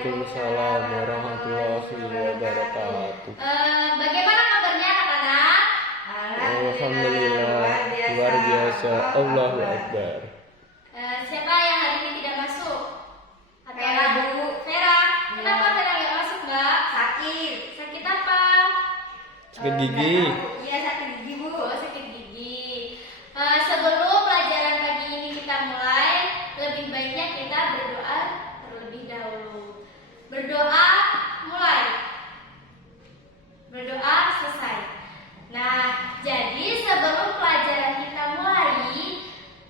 Waalaikumsalam warahmatullahi wabarakatuh. Bagaimana kabarnya anak-anak? Alhamdulillah, luar biasa. Allahu Akbar. Siapa yang hari ini tidak masuk? Vera, Bu. Vera. Kenapa Vera nggak masuk, Mbak? Sakit. Sakit apa? Sakit gigi. Iya, sakit gigi, Bu. Oh, sakit gigi. Sebelum pelajaran pagi ini kita mulai, lebih baiknya kita berdoa terlebih dahulu. Berdoa mulai. Berdoa selesai. Nah, jadi sebelum pelajaran kita mulai,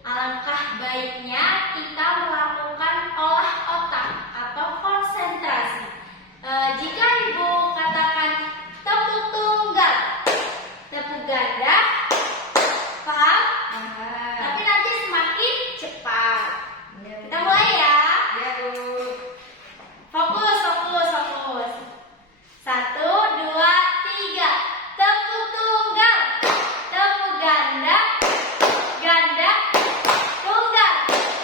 alangkah baiknya kita melakukan olah otak atau konsentrasi. Jika Ibu katakan tepuk tunggal, tepuk ganda, paham? Tapi nanti semakin cepat. Kita mulai ya. Iya, Bu. Fokus, fokus, fokus. 1, 2, 3. Tepuk tunggal, tepuk ganda, ganda, tunggal,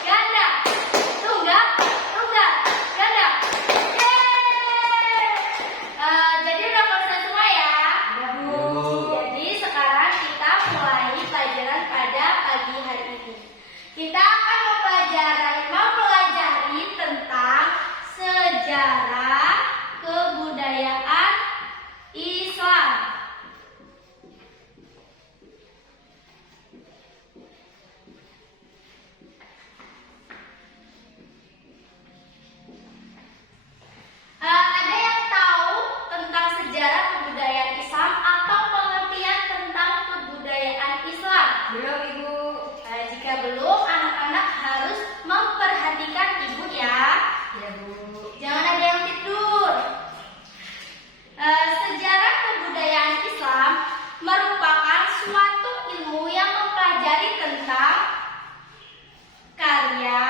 ganda, tunggal, tunggal, ganda. Yeay! Jadi udah konsen semua ya. Iya, Bu. Jadi sekarang kita mulai pelajaran pada pagi hari ini. Kita akan mempelajari tentang sejarah kebudayaan Islam. Ada yang tahu tentang sejarah kebudayaan Islam atau pengertian tentang kebudayaan Islam? Belum, Ibu. Jika belum, anak-anak harus memperhatikan Ibu ya. Iya, Bu. Jangan ada yang tidur. Sejarah kebudayaan Islam merupakan suatu ilmu yang mempelajari tentang karya,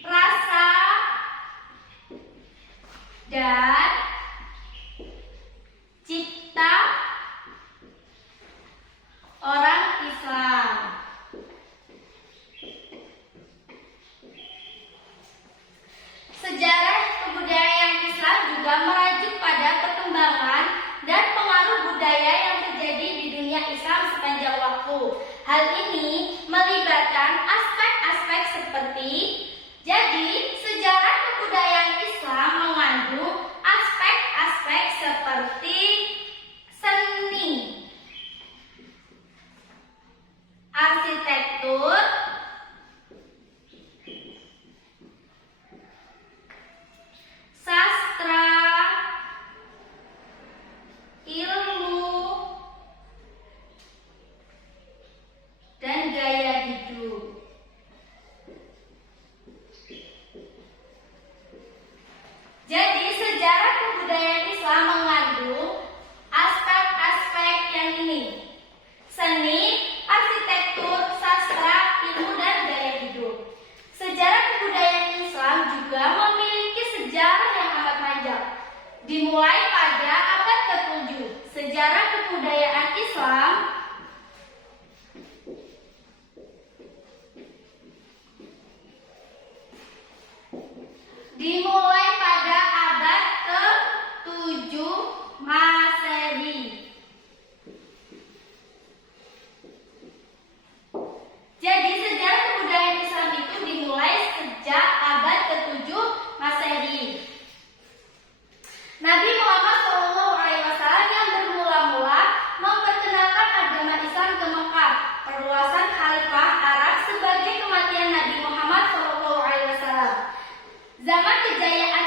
rasa, dan cipta orang Islam. Sejarah kebudayaan Islam juga merujuk pada perkembangan dan pengaruh budaya yang terjadi di dunia Islam sepanjang waktu. Hal ini melibatkan aspek-aspek seperti sejarah kebudayaan Islam mengandung aspek-aspek seperti seni, arsitektur, sastra, ilmu, dan gaya hidup. Jadi sejarah kebudayaan Islam mengandung aspek-aspek yang ini: seni, arsitektur, sastra, ilmu, dan gaya hidup. Sejarah kebudayaan Islam juga memiliki sejarah yang amat panjang. Dimulai pada abad ke-7, sejarah kebudayaan Islam dimulai pada abad ke-7 Masehi. Jadi sejarah kebudayaan Islam itu dimulai sejak abad ke-7 Masehi. Nabi Muhammad SAW yang bermula-mula memperkenalkan agama Islam ke Mekah. Perluasan Khalifah Arab sebagai kematian Nabi Muhammad SAW. Zaman kejayaan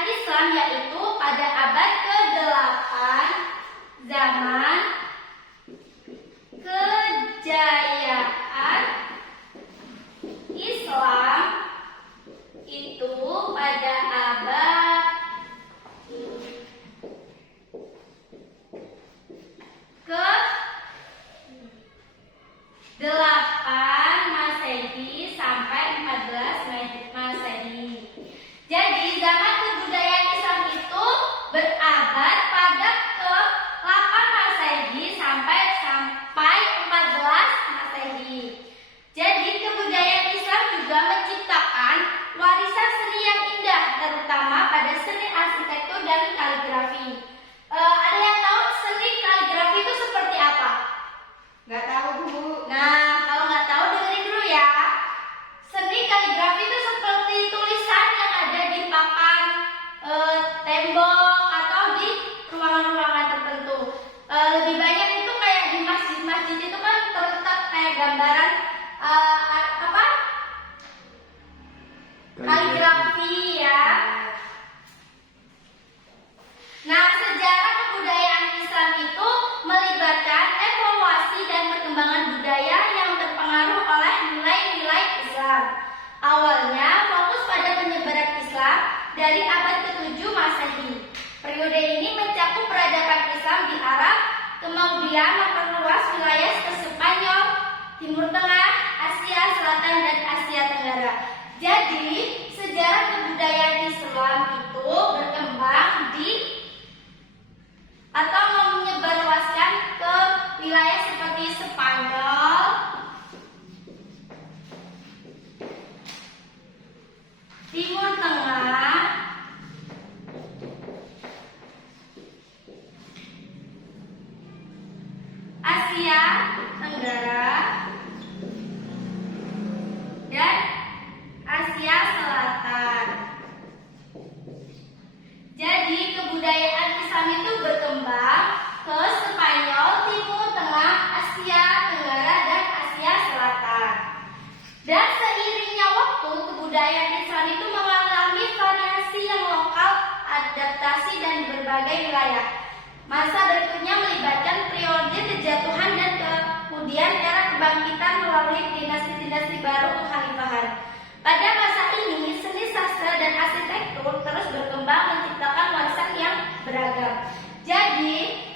Wafi ya. Nah, sejarah kebudayaan Islam itu melibatkan evaluasi dan perkembangan budaya yang terpengaruh oleh nilai-nilai Islam. Awalnya fokus pada penyebaran Islam dari abad ke-7 Masehi. Periode ini mencakup peradaban Islam di Arab, kemudian memperluas wilayah ke Spanyol, Timur Tengah, Asia Selatan, dan Asia Tenggara. Jadi, sejarah kebudayaan Islam itu berkembang di atau menyebarluaskan ke wilayah seperti Spanyol, Timur Tengah, Asia Tenggara, dan Asia Selatan. Jadi kebudayaan Islam itu berkembang ke Spanyol, Timur Tengah, Asia Tenggara, dan Asia Selatan. Dan seiringnya waktu, kebudayaan Islam itu mengalami variasi yang lokal, adaptasi dan berbagai wilayah. Masa berikutnya melibatkan periode kejatuhan dan kemudian era kebangkitan melalui dinasti-dinasti baru kekhalifahan. Pada masa ini, seni sastra dan arsitektur terus berkembang menciptakan warisan yang beragam. Jadi,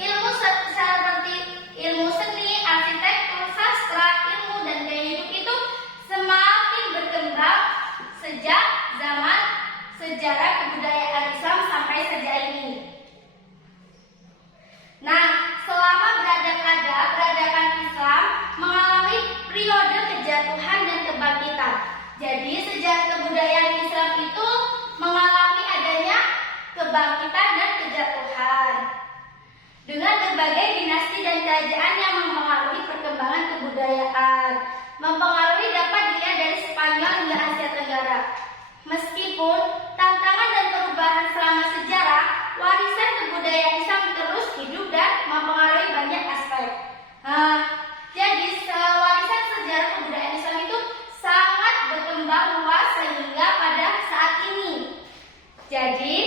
ilmu seperti ilmu seni, arsitektur, sastra, ilmu dan gaya hidup itu semakin berkembang sejak zaman sejarah kebudayaan Islam sampai sejak ini. Nah, selama peradaban Islam mengalami periode kejatuhan dan kebangkitan. Jadi sejarah kebudayaan Islam itu mengalami adanya kebangkitan dan kejatuhan dengan berbagai dinasti dan kerajaan yang mempengaruhi perkembangan kebudayaan. Mempengaruhi dapat dilihat dari Spanyol hingga Asia Tenggara. Meskipun tantangan dan perubahan selama sejarah, warisan kebudayaan Islam terus hidup dan mempengaruhi banyak aspek. Jadi warisan sejarah kebudayaan Islam itu sangat berkembang luas sehingga pada saat ini. Jadi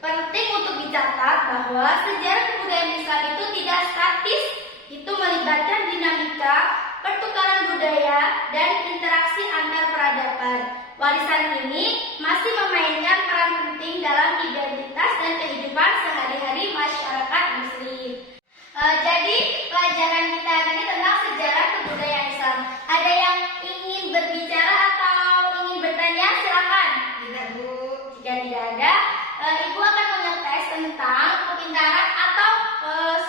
penting untuk dicatat bahwa sejarah kebudayaan Islam itu tidak statis, itu melibatkan dinamika, pertukaran budaya, dan interaksi antar peradaban. Warisan ini masih memainkan peran penting dalam identitas dan kehidupan sehari-hari masyarakat Muslim. Jadi pelajaran kita tadi tentang sejarah kebudayaan Islam. Ada yang ingin berbicara atau ingin bertanya? Silakan. Tidak, Bu. Jika tidak ada, Ibu akan mengetes tentang kepintaran atau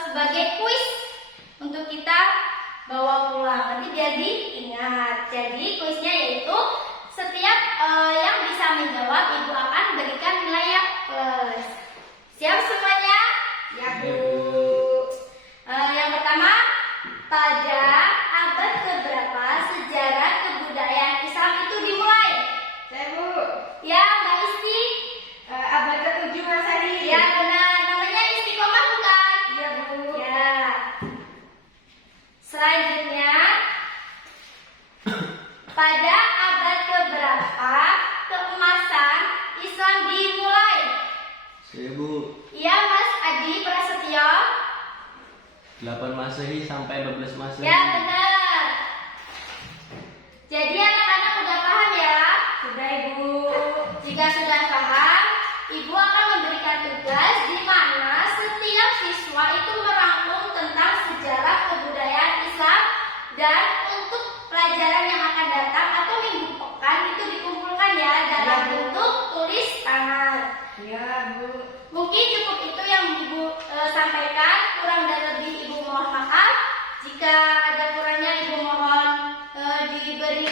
sebagai kuis untuk kita bawa pulang. Nanti jadi ingat. Jadi kuisnya yaitu setiap yang bisa menjawab, Ibu akan berikan nilai yang plus. Siap semuanya? Ya, Bu. Yang pertama, pada abad keberapa sejarah kebudayaan Islam itu dimulai? Saya, Bu. Ya, Mbak Isti. Abad ke-7 Masehi. Ya, benar. Namanya Istiqomah bukan? Iya, Bu. Ya. Selanjutnya, pada abad keberapa keemasan Islam dimulai? Saya Bu, Iya, Mas Adi Prasetyo. 8 Masehi sampai 12 Masehi. Ya, benar. Jadi anak-anak udah paham ya? Sudah, Ibu. Jika sudah paham, Ibu akan memberikan tugas di mana setiap siswa itu merangkum tentang sejarah kebudayaan Islam dan untuk pelajaran yang akan datang atau minggu pekan itu dikumpulkan ya dalam bentuk tulis tangan. Iya, Bu. Mungkin cukup itu yang Ibu sampaikan. Kurang dan lebih Ibu mohon maaf. Jika ada kurangnya Ibu mohon diberi